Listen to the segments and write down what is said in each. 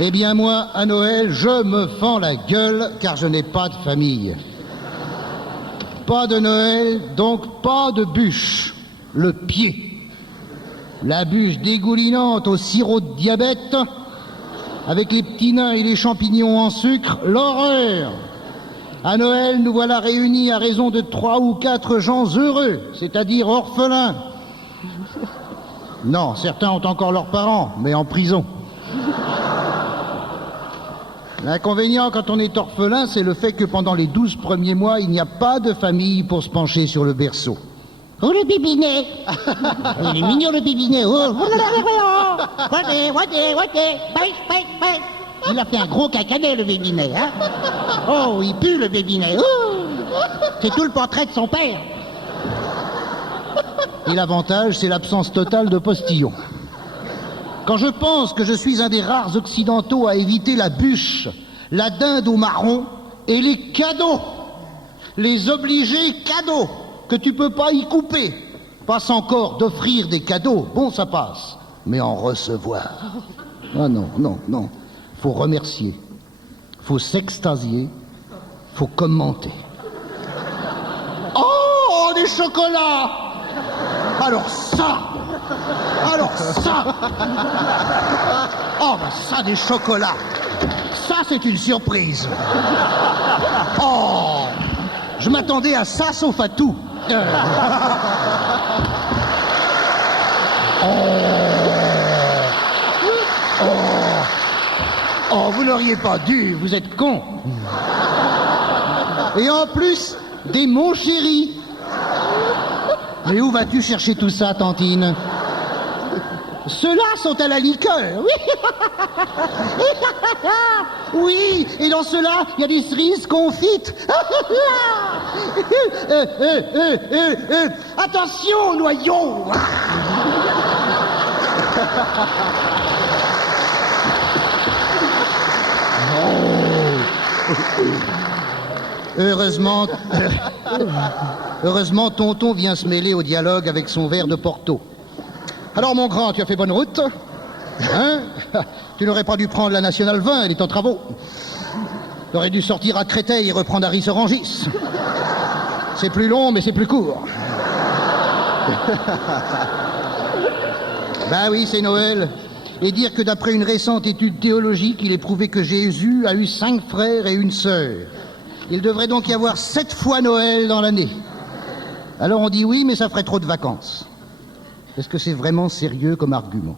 Eh bien moi, à Noël, je me fends la gueule car je n'ai pas de famille. Pas de Noël, donc pas de bûche. Le pied. La bûche dégoulinante au sirop de diabète, avec les petits nains et les champignons en sucre, l'horreur. À Noël, nous voilà réunis à raison de 3 ou 4 gens heureux, c'est-à-dire orphelins. Non, certains ont encore leurs parents, mais en prison. L'inconvénient quand on est orphelin, c'est le fait que pendant les 12 premiers mois, il n'y a pas de famille pour se pencher sur le berceau. Oh, le bébinet. Il est mignon, le bébinet. Oh. Il a fait un gros cacanet, le bébinet. Hein. Oh, il pue, le bébinet. Oh. C'est tout le portrait de son père. Et l'avantage, c'est l'absence totale de postillon. Quand je pense que je suis un des rares occidentaux à éviter la bûche, la dinde au marron et les cadeaux, les obligés cadeaux, que tu peux pas y couper. Passe encore d'offrir des cadeaux, bon ça passe, mais en recevoir. Ah non, non, non. Faut remercier, faut s'extasier, faut commenter. Oh, des chocolats! Alors ça! Oh, ben ça, des chocolats! Ça, c'est une surprise! Oh! Je m'attendais à ça, sauf à tout! Oh, vous n'auriez pas dû, vous êtes con. Et en plus, des mots chéris. Mais où vas-tu chercher tout ça, Tantine? Ceux-là sont à la liqueur. Oui, et dans ceux-là, il y a des cerises confites. Attention, noyau. Heureusement, tonton vient se mêler au dialogue avec son verre de Porto. Alors, mon grand, tu as fait bonne route? Hein? Tu n'aurais pas dû prendre la Nationale 20, elle est en travaux. Tu aurais dû sortir à Créteil et reprendre à Ris-Orangis. C'est plus long, mais c'est plus court. Ben oui, c'est Noël. Et dire que d'après une récente étude théologique, il est prouvé que Jésus a eu 5 frères et une sœur. Il devrait donc y avoir 7 fois Noël dans l'année. Alors on dit oui, mais ça ferait trop de vacances. Est-ce que c'est vraiment sérieux comme argument?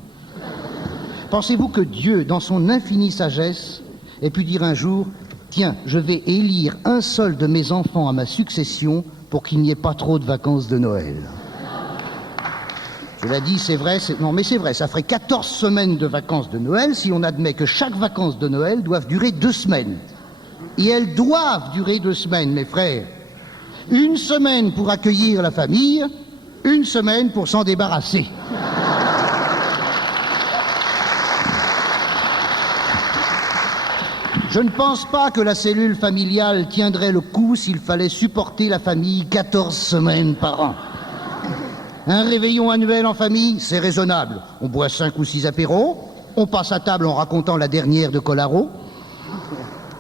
Pensez-vous que Dieu, dans son infinie sagesse, ait pu dire un jour « Tiens, je vais élire un seul de mes enfants à ma succession pour qu'il n'y ait pas trop de vacances de Noël ». Je l'ai dit, c'est vrai, non mais c'est vrai, ça ferait 14 semaines de vacances de Noël si on admet que chaque vacances de Noël doivent durer 2 semaines. Et elles doivent durer 2 semaines, mes frères. 1 semaine pour accueillir la famille, 1 semaine pour s'en débarrasser. Je ne pense pas que la cellule familiale tiendrait le coup s'il fallait supporter la famille 14 semaines par an. Un réveillon annuel en famille, c'est raisonnable. On boit 5 ou 6 apéros, on passe à table en racontant la dernière de Colaro.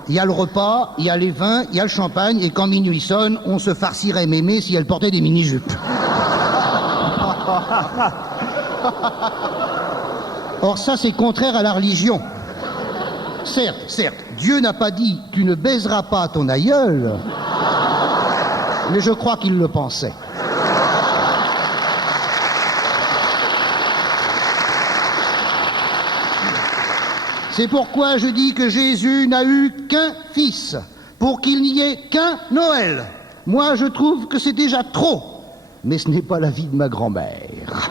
Il y a le repas, il y a les vins, il y a le champagne, et quand minuit sonne, on se farcirait mémé si elle portait des mini-jupes. Or ça, c'est contraire à la religion. Certes, Dieu n'a pas dit « tu ne baiseras pas ton aïeul », mais je crois qu'il le pensait. C'est pourquoi je dis que Jésus n'a eu qu'un fils, pour qu'il n'y ait qu'un Noël. Moi, je trouve que c'est déjà trop, mais ce n'est pas l'avis de ma grand-mère.